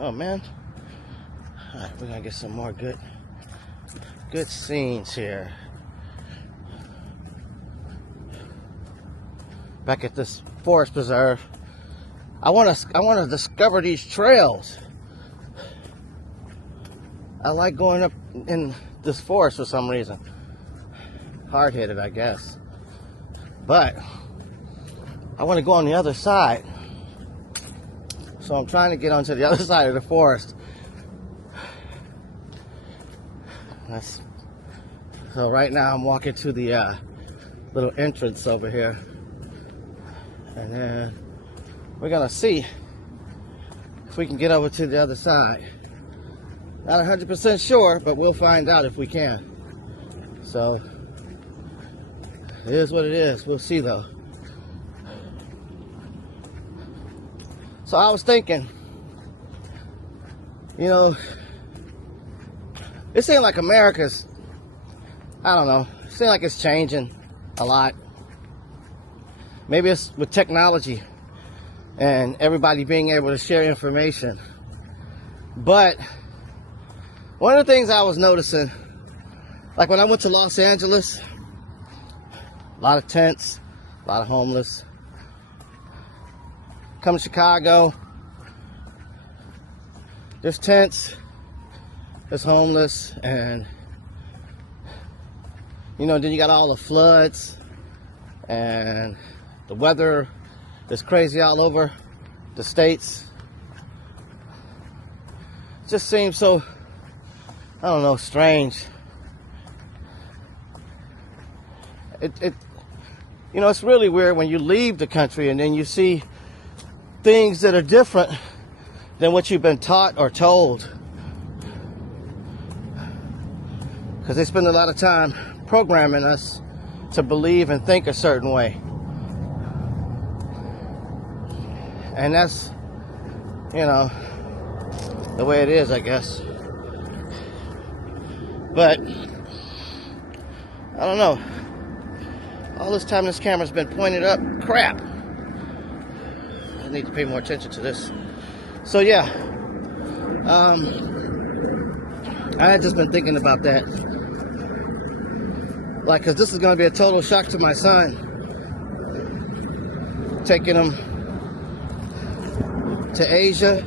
Oh man. Alright, we're gonna get some more good scenes here. Back at this forest preserve. I wanna discover these trails. I like going up in this forest for some reason. Hard-headed, I guess. But I want to go on the other side. So I'm trying to get onto the other side of the forest. So right now I'm walking to the little entrance over here. And then we're gonna see if we can get over to the other side. Not 100% sure, but we'll find out if we can. So it is what it is. We'll see though. So I was thinking, you know, it seems like America's, I don't know, it seems like it's changing a lot. Maybe it's with technology and everybody being able to share information. But one of the things I was noticing, like when I went to Los Angeles, a lot of tents, a lot of homeless. Come to Chicago, there's tents, there's homeless, and you know, then you got all the floods, and the weather is crazy all over the states. It just seems so, I don't know, strange. You know, it's really weird when you leave the country and then you see things that are different than what you've been taught or told. Because they spend a lot of time programming us to believe and think a certain way. And that's, you know, the way it is, I guess. But I don't know. All this time this camera's been pointed up. Crap. I need to pay more attention to this. So yeah, I had just been thinking about that. Like, cause this is gonna be a total shock to my son. Taking him to Asia.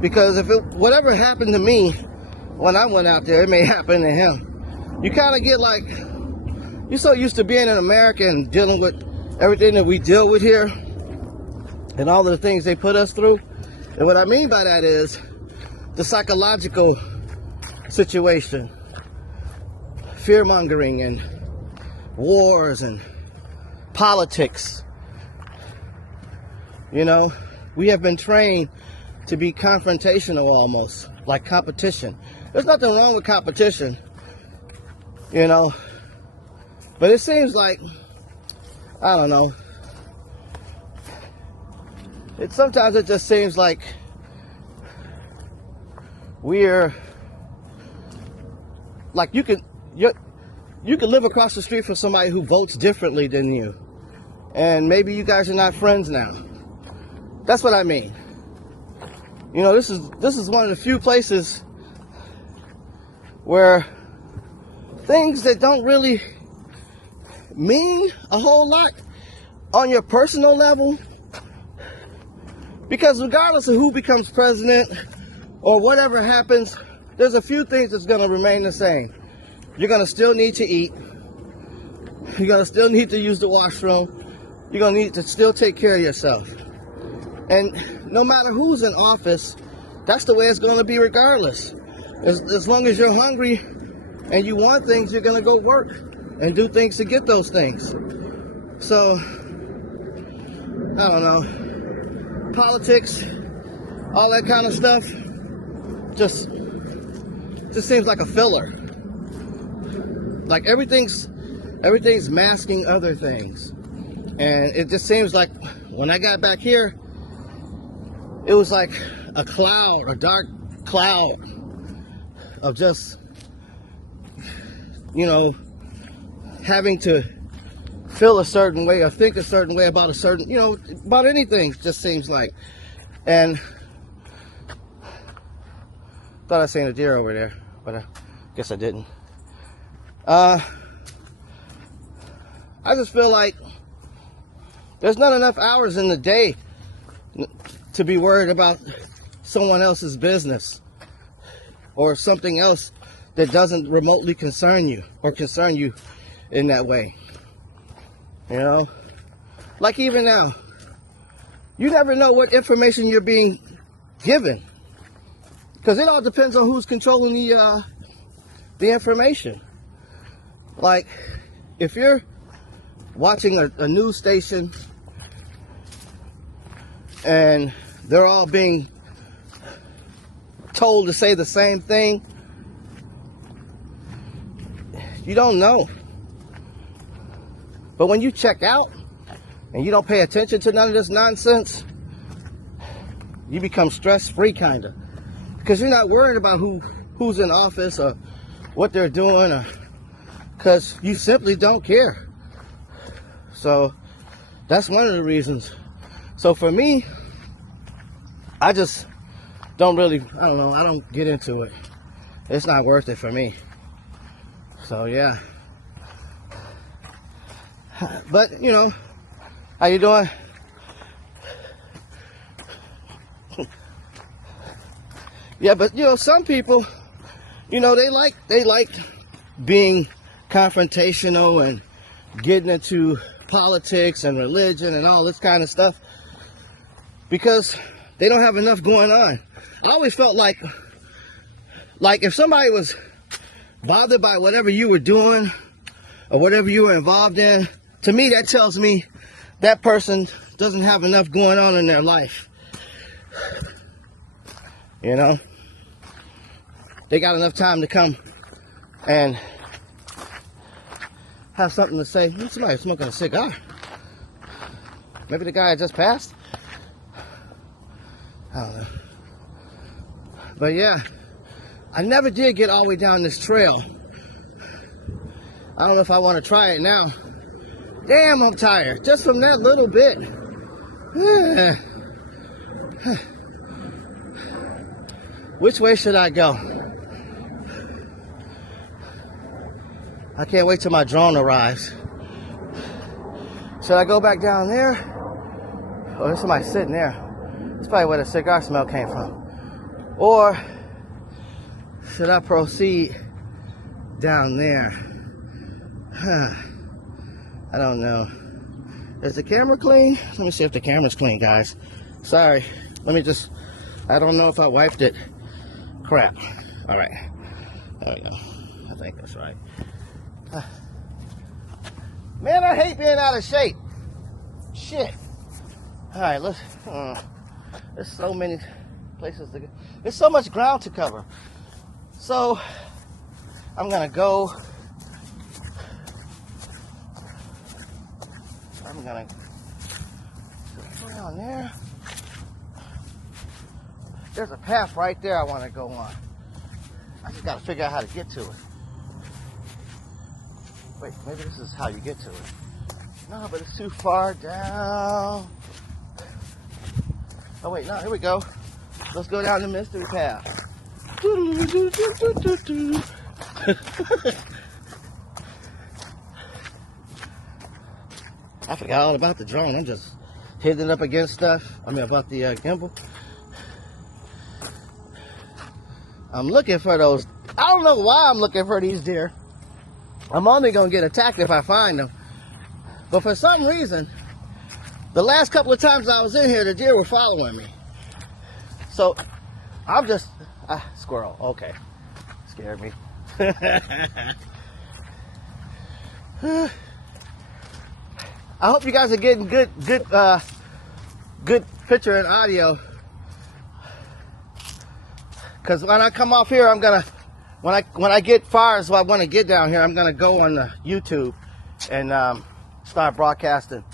Because if whatever happened to me when I went out there, it may happen to him. You kind of get like, you're so used to being in America and dealing with everything that we deal with here and all of the things they put us through. And what I mean by that is the psychological situation, fear-mongering and wars and politics. You know, we have been trained to be confrontational almost, like competition. There's nothing wrong with competition, you know, but it seems like, I don't know, sometimes it just seems like we're, like you can live across the street from somebody who votes differently than you, and maybe you guys are not friends now. That's what I mean. You know, this is one of the few places where things that don't really mean a whole lot on your personal level, because regardless of who becomes president or whatever happens, there's a few things that's going to remain the same. You're going to still need to eat. You're going to still need to use the washroom. You're going to need to still take care of yourself. And no matter who's in office, that's the way it's going to be regardless. As long as you're hungry and you want things, you're going to go work and do things to get those things. So, I don't know. Politics, all that kind of stuff, just seems like a filler. Like everything's masking other things. And it just seems like when I got back here, it was like a cloud, a dark cloud of just, you know, having to feel a certain way or think a certain way about a certain, you know, about anything, just seems like. And thought I seen a deer over there, but I guess I didn't. I just feel like there's not enough hours in the day to be worried about someone else's business or something else that doesn't remotely concern you or concern you in that way. You know, like even now, you never know what information you're being given, because it all depends on who's controlling the information. Like, if you're watching a news station and they're all being told to say the same thing, you don't know. But when you check out and you don't pay attention to none of this nonsense, you become stress-free, kind of, because you're not worried about who's in office or what they're doing, or because you simply don't care. So that's one of the reasons. So for me, I just don't really, I don't know, I don't get into it. It's not worth it for me. So yeah. But, you know, how you doing? Yeah, but, you know, some people, you know, they like being confrontational and getting into politics and religion and all this kind of stuff, because they don't have enough going on. I always felt like if somebody was bothered by whatever you were doing or whatever you were involved in, to me that tells me that person doesn't have enough going on in their life. You know, they got enough time to come and have something to say. Somebody smoking a cigar. Maybe the guy I just passed. I don't know. But yeah, I never did get all the way down this trail. I don't know if I want to try it now. Damn, I'm tired. Just from that little bit. Which way should I go? I can't wait till my drone arrives. Should I go back down there? Oh, there's somebody sitting there. That's probably where the cigar smell came from. Or should I proceed down there? I don't know. Is the camera clean? Let me see if the camera's clean, guys. Sorry. Let me just, I don't know if I wiped it. Crap. All right. There we go. I think that's right. Man, I hate being out of shape. Shit. All right, let's, there's so many places to go. There's so much ground to cover. So, I'm gonna go. I'm gonna go down there. There's a path right there I want to go on. I just gotta figure out how to get to it. Wait, maybe this is how you get to it. No, but it's too far down. Oh wait, no, here we go. Let's go down the mystery path. I forgot all about the drone. I'm just hitting it up against stuff. I mean, about the gimbal. I'm looking for those. I don't know why I'm looking for these deer. I'm only going to get attacked if I find them. But for some reason, the last couple of times I was in here, the deer were following me. So, I'm just... squirrel. Okay. Scared me. I hope you guys are getting good picture and audio. Because when I come off here, I'm gonna, when I get far as I want to get down here, I'm gonna go on YouTube and start broadcasting.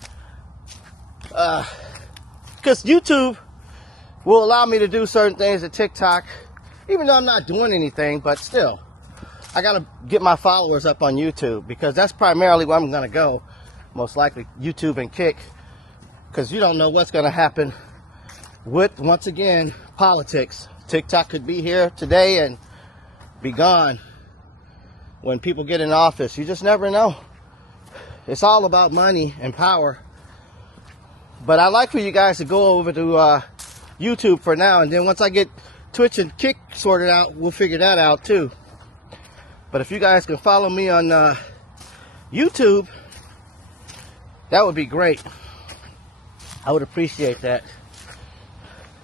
Because YouTube will allow me to do certain things at TikTok, even though I'm not doing anything, but still, I gotta get my followers up on YouTube, because that's primarily where I'm gonna go. most likely YouTube and Kick, because you don't know what's going to happen with, once again, politics. TikTok could be here today and be gone when people get in office. You just never know. It's all about money and power. But I'd like for you guys to go over to YouTube for now, and then once I get Twitch and Kick sorted out, we'll figure that out too. But if you guys can follow me on YouTube, that would be great. I would appreciate that.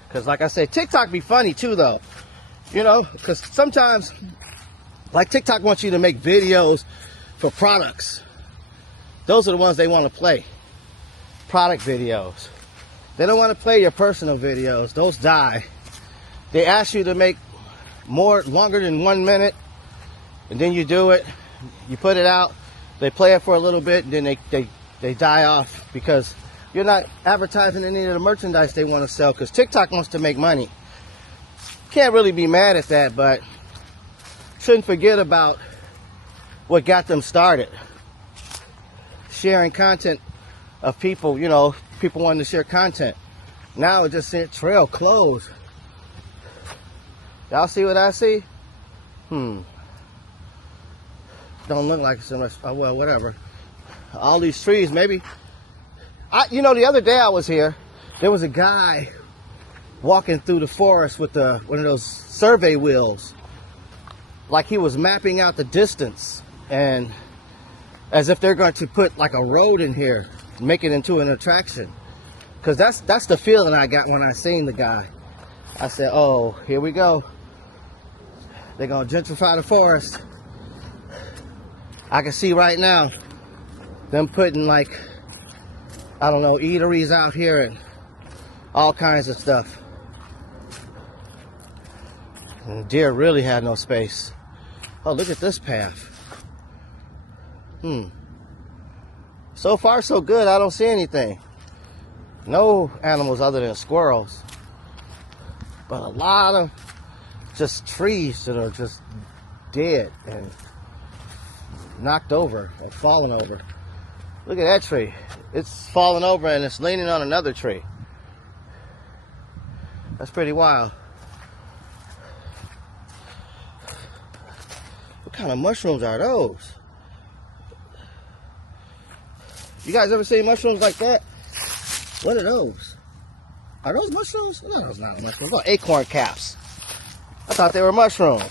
Because like I said, TikTok be funny too though. You know, because sometimes, like TikTok wants you to make videos for products. Those are the ones they want to play. Product videos. They don't want to play your personal videos. Those die. They ask you to make longer than 1 minute, and then you do it. You put it out. They play it for a little bit, and then they die off because you're not advertising any of the merchandise they want to sell, because TikTok wants to make money. Can't really be mad at that, but shouldn't forget about what got them started. Sharing content of people, you know, people wanting to share content. Now it just said trail closed. Y'all see what I see? Don't look like so much. Oh, well, whatever. All these trees, maybe. You know, the other day I was here, there was a guy walking through the forest with one of those survey wheels, like he was mapping out the distance, and as if they're going to put like a road in here, make it into an attraction. Because that's the feeling I got when I seen the guy. I said, oh, here we go. They're going to gentrify the forest. I can see right now them putting, like, I don't know, eateries out here and all kinds of stuff. And deer really had no space. Oh, look at this path. So far, so good. I don't see anything. No animals other than squirrels. But a lot of just trees that are just dead and knocked over or fallen over. Look at that tree. It's fallen over and it's leaning on another tree. That's pretty wild. What kind of mushrooms are those? You guys ever seen mushrooms like that? What are those? Are those mushrooms? No, those not mushrooms. Oh, acorn caps. I thought they were mushrooms.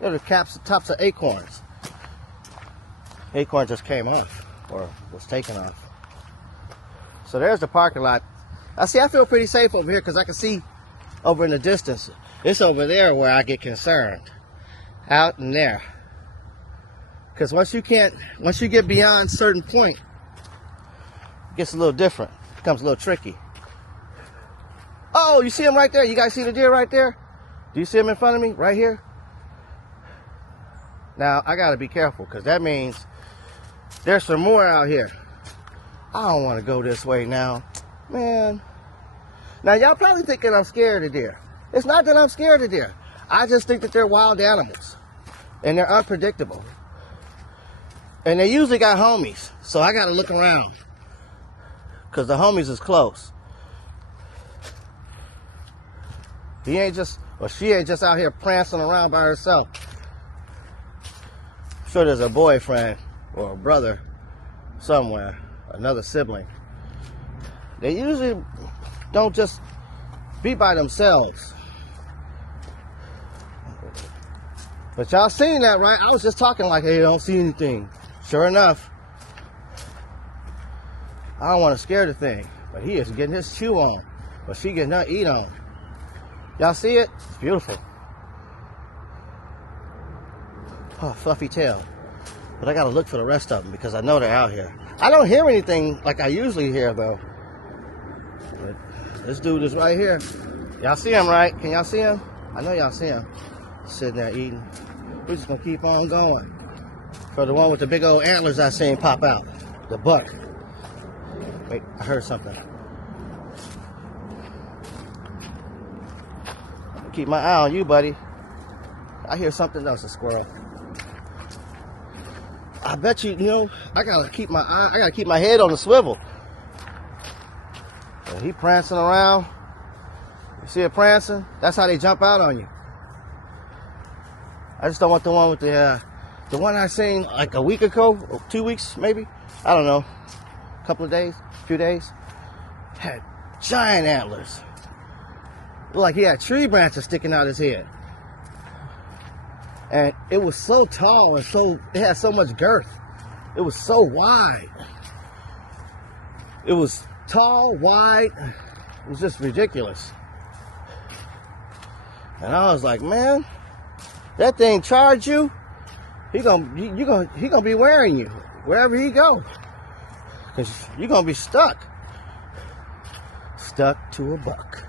They're the caps, the tops of acorns. Acorn just came off, or was taken off. So there's the parking lot. I feel pretty safe over here because I can see over in the distance. It's over there where I get concerned. Out in there. Because once you get beyond a certain point, it gets a little different. It becomes a little tricky. Oh, you see him right there? You guys see the deer right there? Do you see him in front of me? Right here? Now, I got to be careful because that means there's some more out here. I don't want to go this way now. Man. Now, y'all probably thinking I'm scared of deer. It's not that I'm scared of deer. I just think that they're wild animals. And they're unpredictable. And they usually got homies. So I got to look around. Because the homies is close. He ain't just, or she ain't just out here prancing around by herself. I'm sure there's a boyfriend or a brother somewhere, another sibling. They usually don't just be by themselves. But y'all seen that, right? I was just talking like, hey, I don't see anything. Sure enough, I don't want to scare the thing, but he is getting his chew on, but she getting her eat on. Y'all see it? It's beautiful. Oh, fluffy tail. But I gotta look for the rest of them because I know they're out here. I don't hear anything like I usually hear though. But this dude is right here. Y'all see him, right? Can y'all see him? I know y'all see him. Sitting there eating. We're just gonna keep on going. For the one with the big old antlers I seen pop out. The buck. Wait, I heard something. Keep my eye on you, buddy. I hear something else, a squirrel. I bet you, I gotta keep my head on the swivel. And he prancing around. You see it prancing? That's how they jump out on you. I just don't want the one with the one I seen like a week ago, or 2 weeks maybe. I don't know. A couple of days, few days. Had giant antlers. Looked like he had tree branches sticking out his head. And it was so tall and it had so much girth. It was so wide. It was tall, wide. It was just ridiculous. And I was like, man, that thing charge you, he gonna be wearing you wherever he go. Cause you're gonna be stuck to a buck.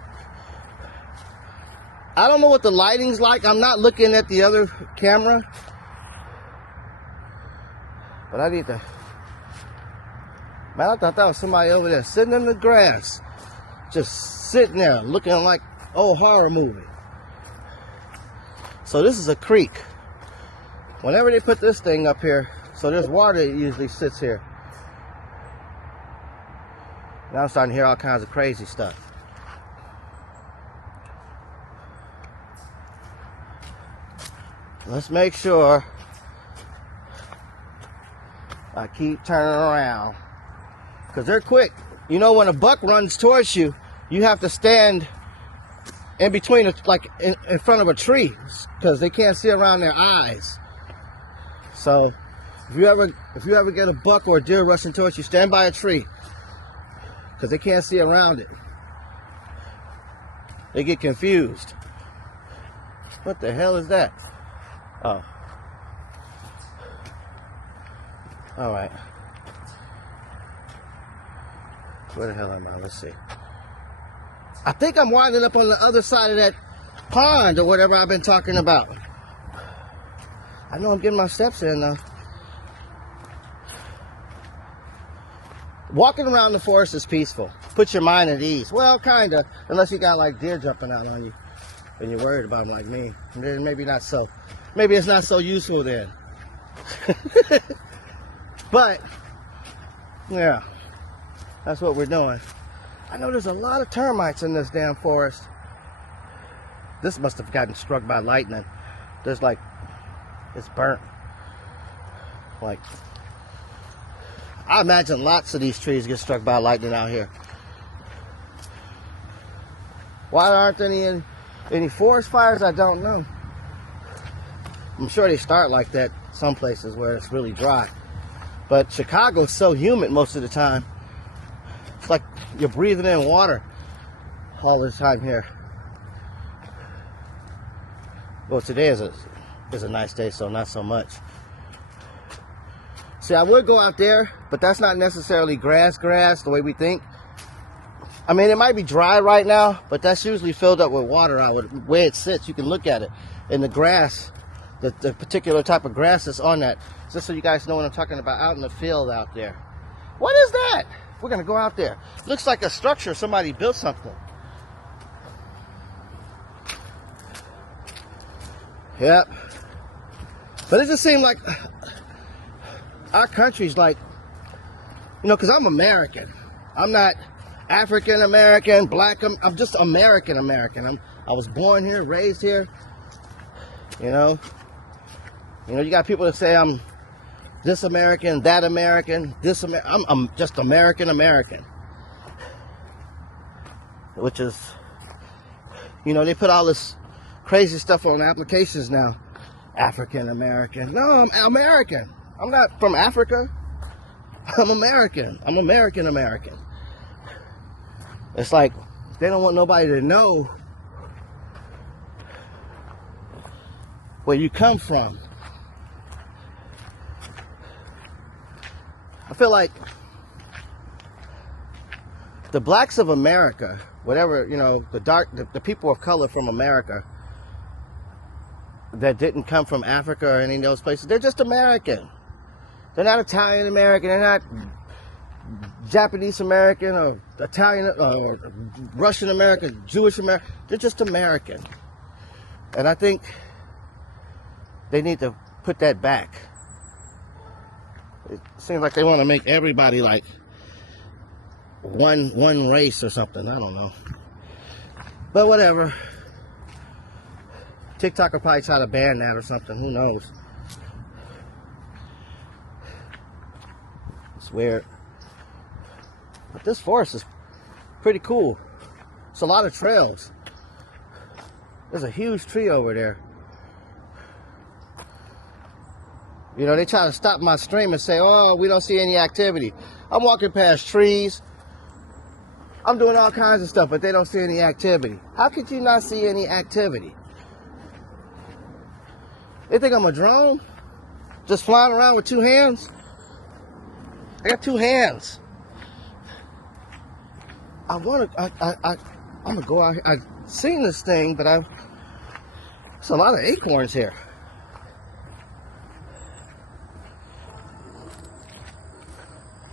I don't know what the lighting's like. I'm not looking at the other camera, but I need to. Man, I thought that was somebody over there sitting in the grass, just sitting there looking like old horror movie. So this is a creek. Whenever they put this thing up here, so there's water that usually sits here. Now I'm starting to hear all kinds of crazy stuff. Let's make sure I keep turning around, because they're quick. You know, when a buck runs towards you, you have to stand in between, like in front of a tree, because they can't see around their eyes. So if you ever get a buck or a deer rushing towards you, stand by a tree, because they can't see around it. They get confused. What the hell is that? Oh. All right. Where the hell am I? Let's see. I think I'm winding up on the other side of that pond or whatever I've been talking about. I know I'm getting my steps in now. Walking around the forest is peaceful. Put your mind at ease. Well, kind of. Unless you got like deer jumping out on you and you're worried about them like me. Then maybe not so. Maybe it's not so useful then. But, yeah. That's what we're doing. I know there's a lot of termites in this damn forest. This must have gotten struck by lightning. There's like, it's burnt. Like, I imagine lots of these trees get struck by lightning out here. Why aren't there any forest fires? I don't know. I'm sure they start like that some places where it's really dry. But Chicago's so humid most of the time. It's like you're breathing in water all the time here. Well, today is a nice day, so not so much. See, I would go out there, but that's not necessarily grass the way we think. I mean, it might be dry right now, but that's usually filled up with water out the way it sits. You can look at it. And the grass, the particular type of grass that's on that, just so you guys know what I'm talking about, out in the field out there. What is that? We're going to go out there. Looks like a structure. Somebody built something. Yep. But it just seemed like our country's like, because I'm American. I'm not African American, black. I'm just American. I was born here, raised here. You got people that say I'm this American, that American, I'm just American. Which is, they put all this crazy stuff on applications now. African American. No, I'm American. I'm not from Africa. I'm American. I'm American. It's like they don't want nobody to know where you come from. I feel like the blacks of America, whatever, the people of color from America that didn't come from Africa or any of those places, they're just American. They're not Italian American. They're not Japanese American or Italian or Russian American, Jewish American. They're just American. And I think they need to put that back. It seems like they want to make everybody like one race or something. I don't know. But whatever. TikTok will probably try to ban that or something. Who knows? It's weird. But this forest is pretty cool. It's a lot of trails. There's a huge tree over there. You know, they try to stop my stream and say, oh, we don't see any activity. I'm walking past trees. I'm doing all kinds of stuff, but they don't see any activity. How could you not see any activity? They think I'm a drone? Just flying around with two hands? I got two hands. I'm gonna go out here. I've seen this thing, but there's a lot of acorns here.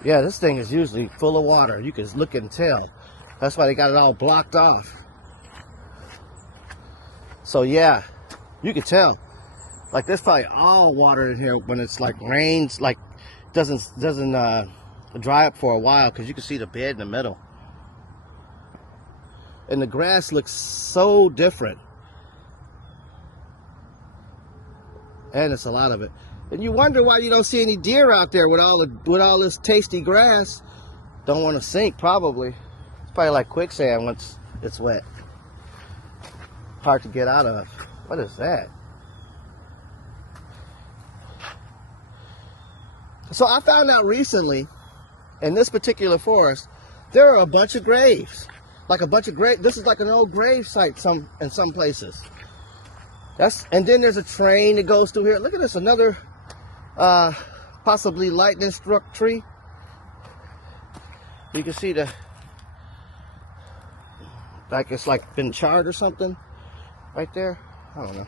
Yeah, this thing is usually full of water. You can look and tell. That's why they got it all blocked off. So yeah, you can tell. Like there's probably all water in here when it's like rains, like doesn't dry up for a while, because you can see the bed in the middle. And the grass looks so different. And it's a lot of it. And you wonder why you don't see any deer out there with all this tasty grass. Don't want to sink, probably. It's probably like quicksand once it's wet. Hard to get out of. What is that? So I found out recently, in this particular forest, there are a bunch of graves. Like a bunch of graves. This is like an old grave site in some places. And then there's a train that goes through here. Look at this, another possibly lightning struck tree. You can see like it's like been charred or something right there. I don't know.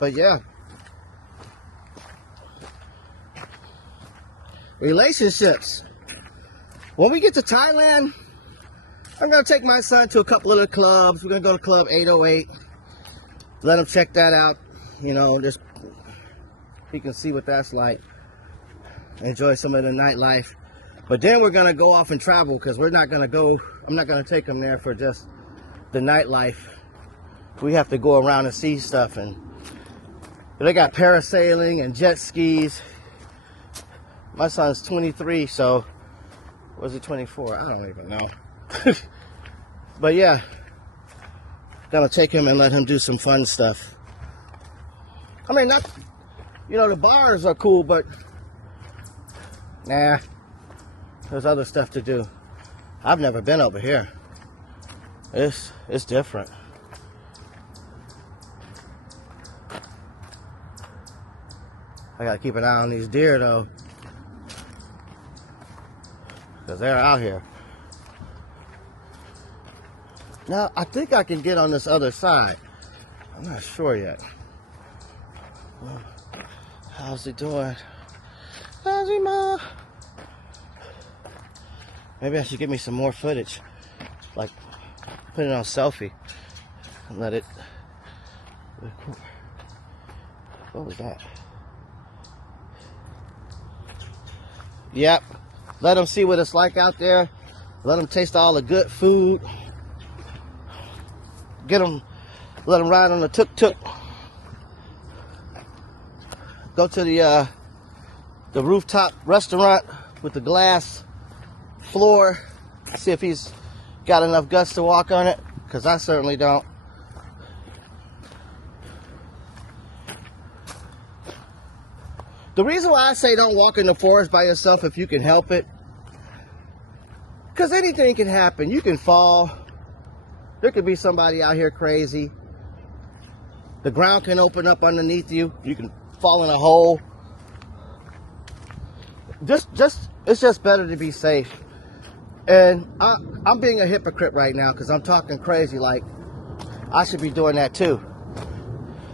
But yeah. Relationships. When we get to Thailand, I'm going to take my son to a couple of the clubs. We're going to go to Club 808. Let him check that out. You know, just he can see what that's like. Enjoy some of the nightlife. But then we're going to go off and travel, because we're not going to go. I'm not going to take him there for just the nightlife. We have to go around and see stuff. And they got parasailing and jet skis. My son's 23, so was he 24? I don't even know. But yeah, gonna take him and let him do some fun stuff. I mean, not, you know, the bars are cool, but nah, there's other stuff to do. I've never been over here. It's different. I gotta keep an eye on these deer though, because they're out here. Now, I think I can get on this other side. I'm not sure yet. Well, how's he doing? How's he, Ma? Maybe I should get me some more footage. Like, put it on selfie and let it. What was that? Yep. Let them see what it's like out there. Let them taste all the good food. Let them ride on the tuk-tuk. Go to the rooftop restaurant with the glass floor. See if he's got enough guts to walk on it, because I certainly don't. The reason why I say don't walk in the forest by yourself if you can help it, because anything can happen. You can fall. There could be somebody out here crazy. The ground can open up underneath you. You can fall in a hole. It's just better to be safe. And I'm being a hypocrite right now, because I'm talking crazy like I should be doing that too.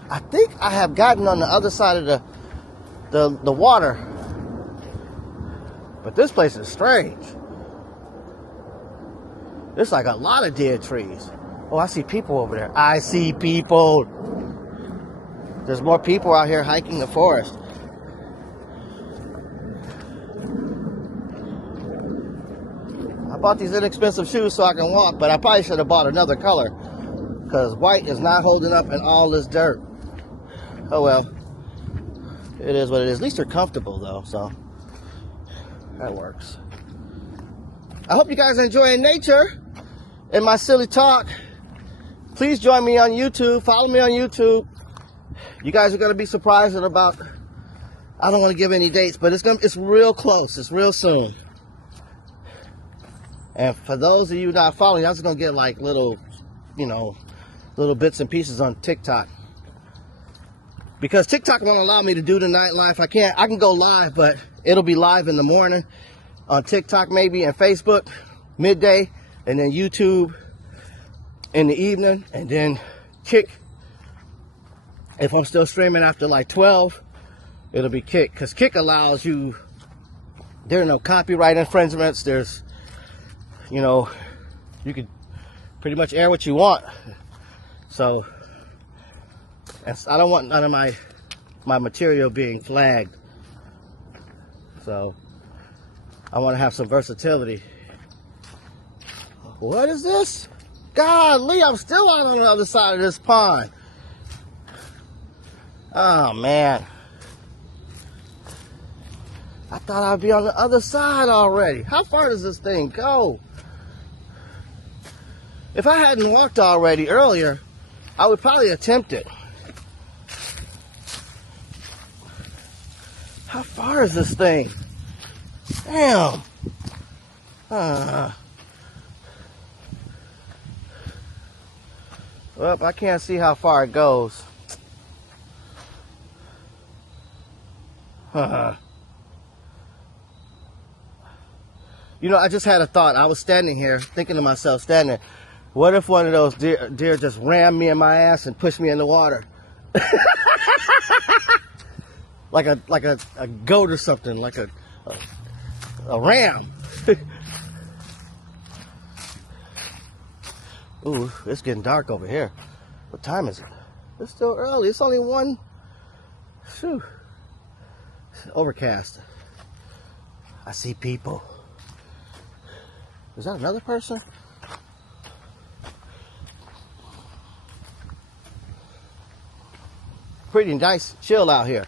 I think I have gotten on the other side of the water. But this place is strange. There's like a lot of dead trees. Oh, I see people over there. I see people. There's more people out here hiking the forest. bought these inexpensive shoes so I can walk, but I probably should have bought another color because white is not holding up in all this dirt. Oh well, it is what it is. At least they're comfortable though, so that works. I hope you guys are enjoying nature and my silly talk. Please join me on YouTube. Follow me on YouTube. You guys are going to be surprised at about, I don't want to give any dates, but it's real close. It's real soon. And for those of you not following, I'm just going to get like little, you know, little bits and pieces on TikTok. Because TikTok won't allow me to do the night live. I can go live, but it'll be live in the morning on TikTok maybe, and Facebook midday, and then YouTube in the evening, and then Kick. If I'm still streaming after like 12, it'll be Kick, because Kick allows you, there are no copyright infringements. There's, you know, you could pretty much air what you want. So I don't want none of my material being flagged. So I want to have some versatility. What is this? Golly, I'm still out on the other side of this pond. Oh man, I thought I'd be on the other side already. How far does this thing go? If I hadn't walked already earlier, I would probably attempt it. How far is this thing? Damn. Well, I can't see how far it goes. You know, I just had a thought. I was standing here thinking to myself, what if one of those deer just rammed me in my ass and pushed me in the water? like a goat or something, like a ram. Ooh, it's getting dark over here. What time is it? It's still early. It's only one. Phew. Overcast. I see people. Is that another person? Pretty nice chill out here.